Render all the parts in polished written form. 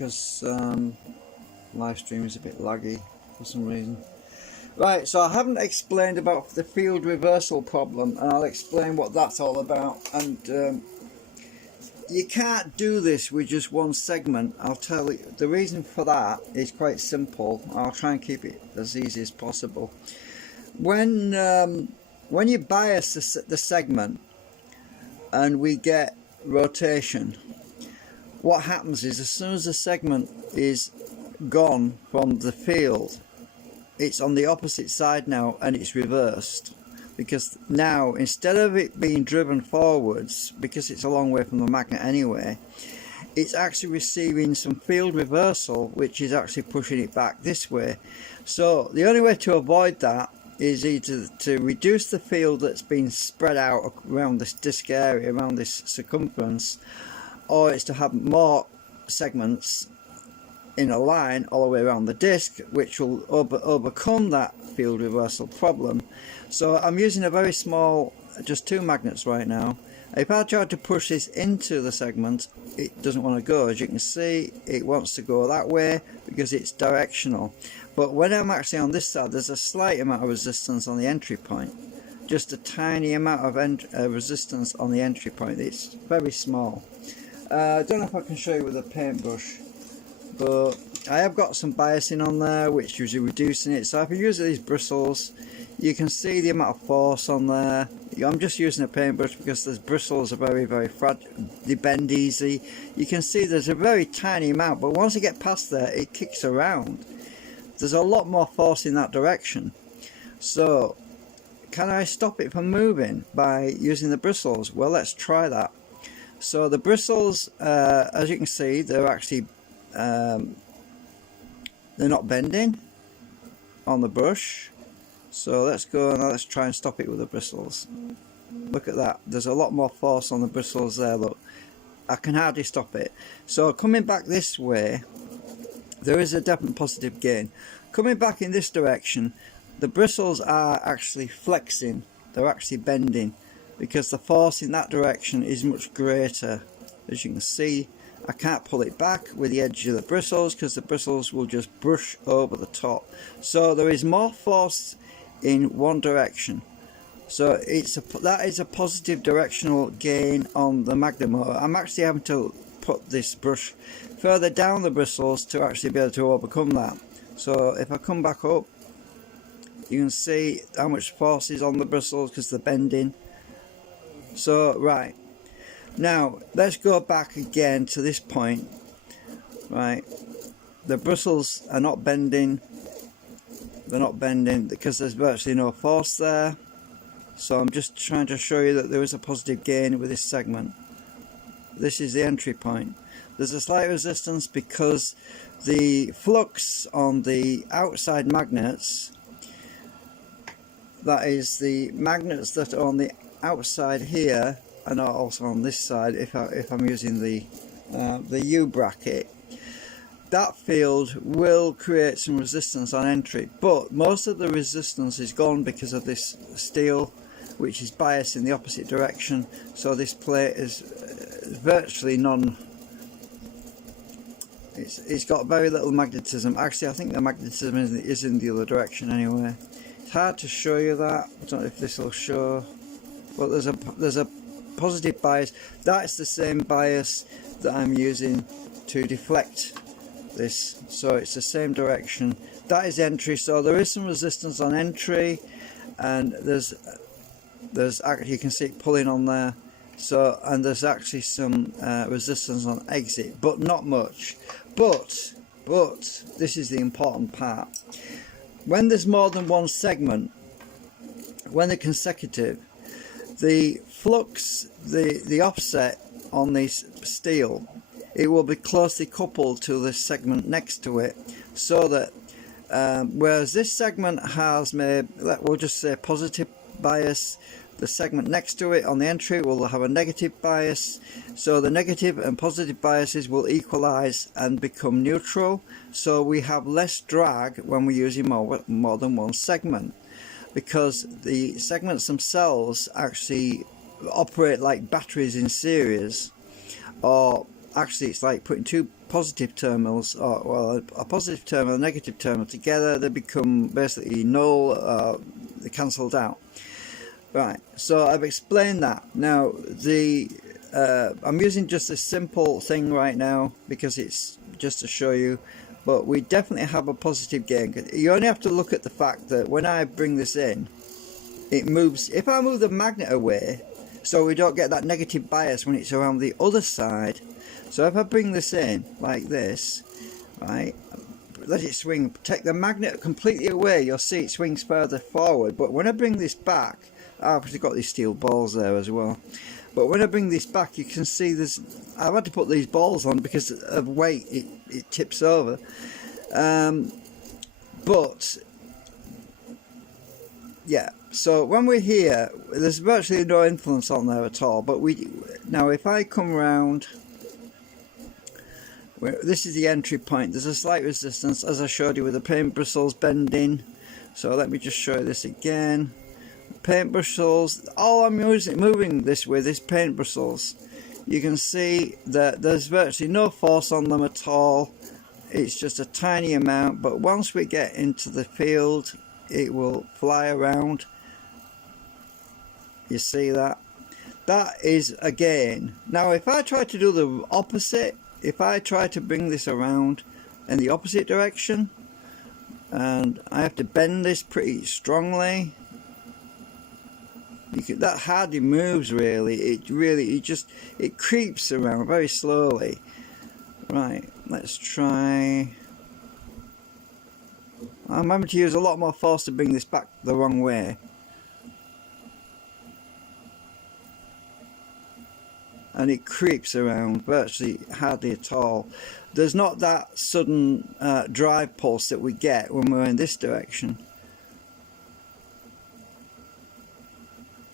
because live stream is a bit laggy for some reason. Right, so I haven't explained about the field reversal problem, and I'll explain what that's all about. And you can't do this with just one segment. I'll tell you the reason for that is quite simple. I'll try and keep it as easy as possible. When you bias the segment and we get rotation, what happens is as soon as the segment is gone from the field, it's on the opposite side now and it's reversed, because now instead of it being driven forwards, because it's a long way from the magnet anyway, it's actually receiving some field reversal, which is actually pushing it back this way. So the only way to avoid that is either to reduce the field that's been spread out around this disc area, around this circumference, or it's to have more segments in a line all the way around the disc, which will overcome that field reversal problem. So I'm using a very small, just 2 magnets right now. If I try to push this into the segment, it doesn't want to go. As you can see, it wants to go that way because it's directional. But when I'm actually on this side, there's a slight amount of resistance on the entry point. Just a tiny amount of resistance on the entry point. It's very small. I don't know if I can show you with a paintbrush, but I have got some biasing on there which is reducing it. So if you use these bristles, you can see the amount of force on there. I'm just using a paintbrush because those bristles are very fragile, they bend easy. You can see there's a very tiny amount, but once you get past there, it kicks around. There's a lot more force in that direction. So can I stop it from moving by using the bristles? Well, let's try that. So the bristles, as you can see, they're actually they're not bending on the brush. So let's go and let's try and stop it with the bristles. Look at that, there's a lot more force on the bristles there. Look, I can hardly stop it. So coming back this way, there is a definite positive gain. Coming back in this direction, the bristles are actually flexing, they're actually bending, because the force in that direction is much greater. As you can see, I can't pull it back with the edge of the bristles because the bristles will just brush over the top. So there is more force in one direction. So that is a positive directional gain on the magnet motor. I'm actually having to put this brush further down the bristles to actually be able to overcome that. So if I come back up, you can see how much force is on the bristles because they're bending. So right, now let's go back again to this point. Right, the bristles are not bending. They're not bending because there's virtually no force there. So I'm just trying to show you that there is a positive gain with this segment. This is the entry point. There's a slight resistance because the flux on the outside magnets, that is the magnets that are on the outside here and are also on this side, if I'm using the U bracket, that field will create some resistance on entry, but most of the resistance is gone because of this steel, which is biased in the opposite direction. So this plate is virtually it's got very little magnetism. Actually, I think the magnetism is in the other direction anyway. It's hard to show you that. I don't know if this will show, but there's a positive bias. That's the same bias that I'm using to deflect this, so it's the same direction. That is entry, so there is some resistance on entry, and there's actually, you can see it pulling on there. So, and there's actually some resistance on exit, but not much. But this is the important part. When there's more than one segment, when they're consecutive, the flux, the offset on this steel, it will be closely coupled to the segment next to it, so that whereas this segment has, we'll just say, positive bias, the segment next to it on the entry will have a negative bias. So the negative and positive biases will equalize and become neutral, so we have less drag when we're using more than one segment, because the segments themselves actually operate like batteries in series, or actually it's like putting two positive terminals, or well, a positive terminal and a negative terminal together. They become basically null, they're cancelled out. Right, so I've explained that. Now I'm using just a simple thing right now because it's just to show you, but we definitely have a positive gain. You only have to look at the fact that when I bring this in, it moves. If I move the magnet away, so we don't get that negative bias when it's around the other side. So if I bring this in like this, right, let it swing, take the magnet completely away, you'll see it swings further forward. But when I bring this back, I've actually got these steel balls there as well. But when I bring this back, you can see I've had to put these balls on because of weight, it tips over. But yeah, so when we're here, there's virtually no influence on there at all. But now if I come around, this is the entry point, there's a slight resistance as I showed you with the paint bristles bending. So let me just show you this again. Paint bristles, all I'm moving this with is paint bristles. You can see that there's virtually no force on them at all. It's just a tiny amount, but once we get into the field, it will fly around. You see that? That is a gain. Now if I try to do the opposite, if I try to bring this around in the opposite direction, and I have to bend this pretty strongly, that hardly moves really. It creeps around very slowly. Right, let's try. I'm having to use a lot more force to bring this back the wrong way. And it creeps around virtually hardly at all. There's not that sudden drive pulse that we get when we're in this direction.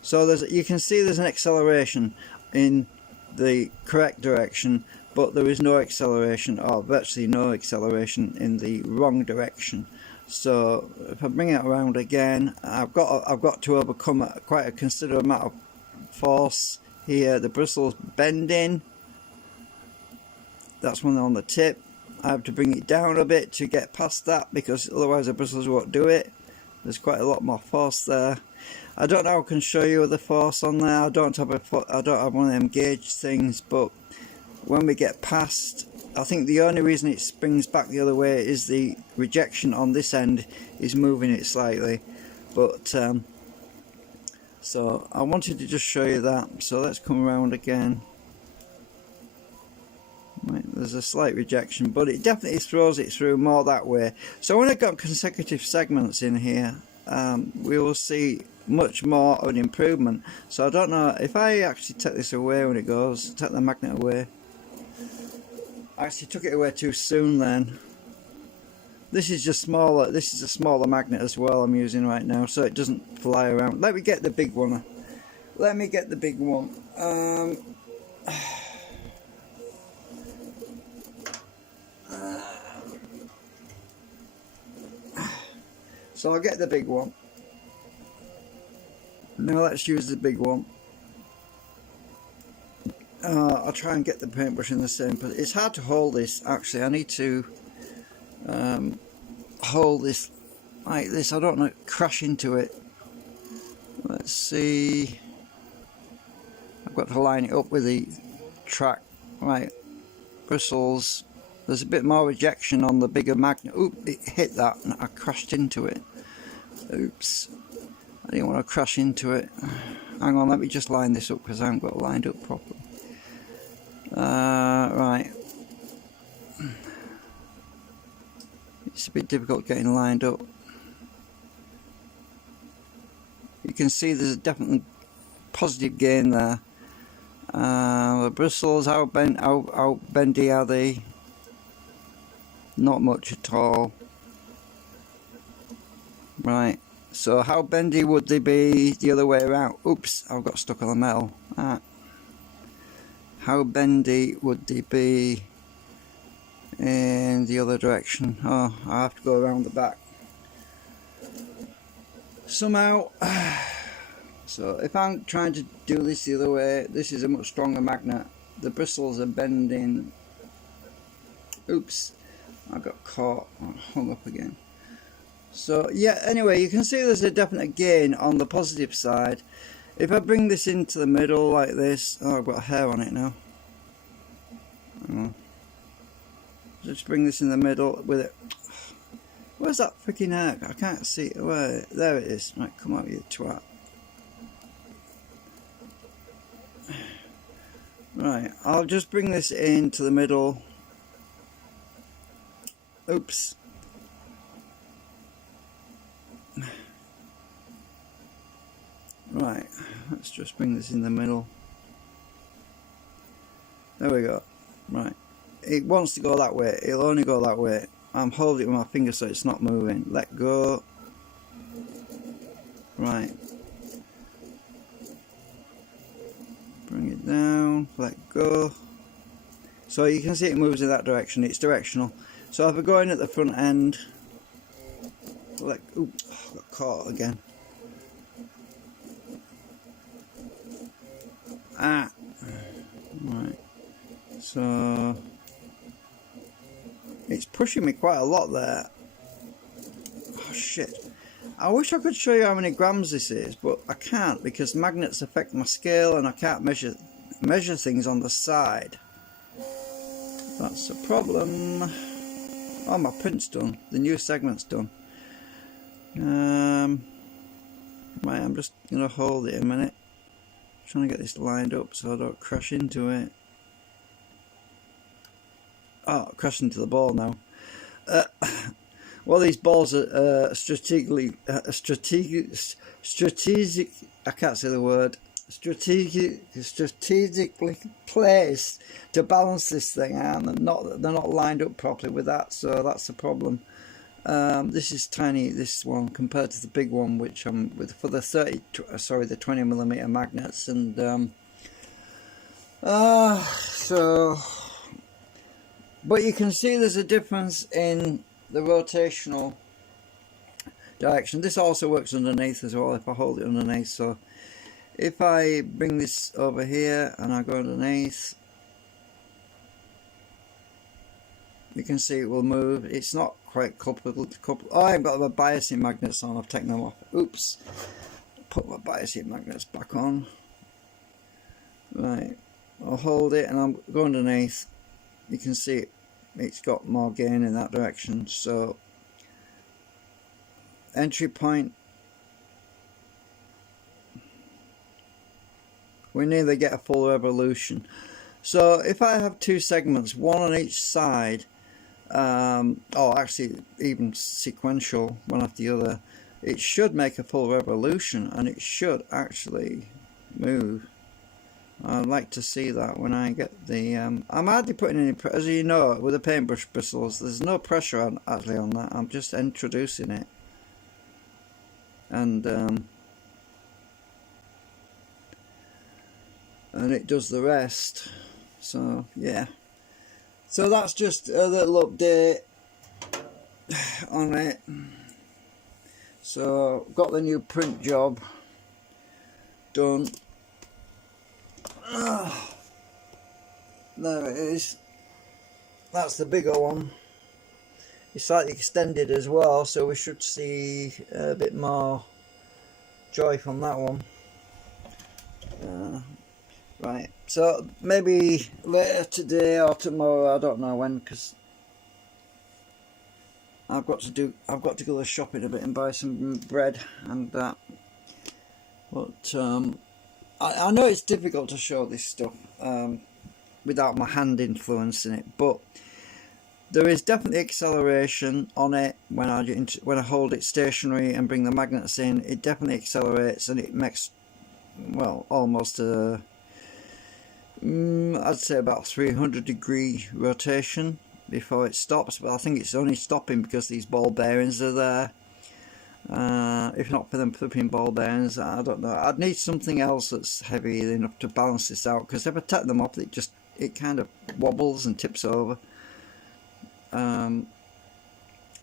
So you can see there's an acceleration in the correct direction, but there is no acceleration, or virtually no acceleration, in the wrong direction. So if I bring it around again, I've got to overcome quite a considerable amount of force here. The bristles bending. That's when they're on the tip. I have to bring it down a bit to get past that, because otherwise the bristles won't do it. There's quite a lot more force there. I don't know if I can show you the force on there. I don't have one of them gauge things, but when we get past, I think the only reason it springs back the other way is the rejection on this end is moving it slightly. But so I wanted to just show you that. So let's come around again. Right, there's a slight rejection, but it definitely throws it through more that way. So when I've got consecutive segments in here, we will see much more of an improvement. So I don't know if I actually take this away when it goes, take the magnet away. I actually took it away too soon then. This is just smaller. This is a smaller magnet as well I'm using right now, so it doesn't fly around. Let me get the big one. Let me get the big one. So I'll get the big one. Now let's use the big one. I'll try and get the paintbrush in the same, but it's hard to hold this actually. I need to hold this like this. I don't want to crash into it. Let's see. I've got to line it up with the track. Right, bristles. There's a bit more rejection on the bigger magnet. Oop, it hit that and I crashed into it. Oops. I didn't want to crash into it. Hang on, let me just line this up because I haven't got it lined up properly. Right. It's a bit difficult getting lined up. You can see there's a definitely positive gain there. The bristles, how bendy are they? Not much at all. Right, so how bendy would they be the other way around? Oops, I've got stuck on the metal. How bendy would they be in the other direction? Oh, I have to go around the back somehow. So if I'm trying to do this the other way, this is a much stronger magnet. the bristles are bending. Oops, I got caught, I hung up again. So yeah, anyway, you can see there's a definite gain on the positive side. If I bring this into the middle like this, oh, I've got hair on it now. Just bring this in the middle with it. Where's that freaking hair? I can't see it. Where? There it is. Right, come out, you twat. Right, I'll just bring this into the middle. Oops. Right, let's just bring this in the middle. There we go. Right, it wants to go that way. It'll only go that way. I'm holding it with my finger so it's not moving. Let go. Right. Bring it down. Let go. So you can see it moves in that direction. It's directional. So if I go in at the front end, ooh, got caught again. Ah. Right. So it's pushing me quite a lot there. Oh shit. I wish I could show you how many grams this is, but I can't because magnets affect my scale and I can't measure things on the side. That's a problem. Oh, my print's done. The new segment's done. Right, I'm just gonna hold it a minute. I'm trying to get this lined up so I don't crash into it. Oh, crash into the ball now. Well, these balls are strategically, I can't say the word, strategically placed to balance this thing, and they're not lined up properly with that, so that's the problem. This is tiny, this one, compared to the big one, which I'm with for the 20mm magnets, and so. But you can see there's a difference in the rotational direction. This also works underneath as well if I hold it underneath. So if I bring this over here and I go underneath, you can see it will move. It's not quite coupled. Oh, I've got my biasing magnets on. I've taken them off. Oops. Put my biasing magnets back on. Right. I'll hold it and I'll go underneath. You can see it. It's got more gain in that direction. So entry point, we nearly get a full revolution. So if I have two segments, one on each side, or actually even sequential, one after the other, it should make a full revolution and it should actually move. I'd like to see that when I get the I'm hardly putting any pressure, as you know, with the paintbrush bristles there's no pressure actually on that. I'm just introducing it, and it does the rest. So yeah, so that's just a little update on it. So got the new print job done. There it is. That's the bigger one. It's slightly extended as well, so we should see a bit more joy from that one. Right, so maybe later today or tomorrow, I don't know when, because I've got to go to the shop in a bit and buy some bread and that. But I know it's difficult to show this stuff without my hand influencing it, but there is definitely acceleration on it when I hold it stationary and bring the magnets in. It definitely accelerates and it makes, well, almost a I'd say about 300 degree rotation before it stops, but I think it's only stopping because these ball bearings are there. If not for them flipping ball bearings, I don't know. I'd need something else that's heavy enough to balance this out, because if I take them off, it kind of wobbles and tips over.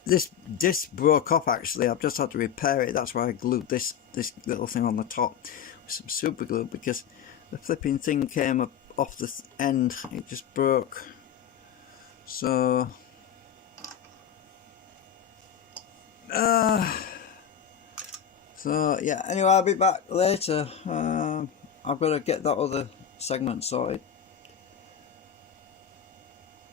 This disc broke off actually. I've just had to repair it. That's why I glued this little thing on the top with some super glue, because the flipping thing came off the end, it just broke. So yeah, anyway, I'll be back later. I've got to get that other segment sorted.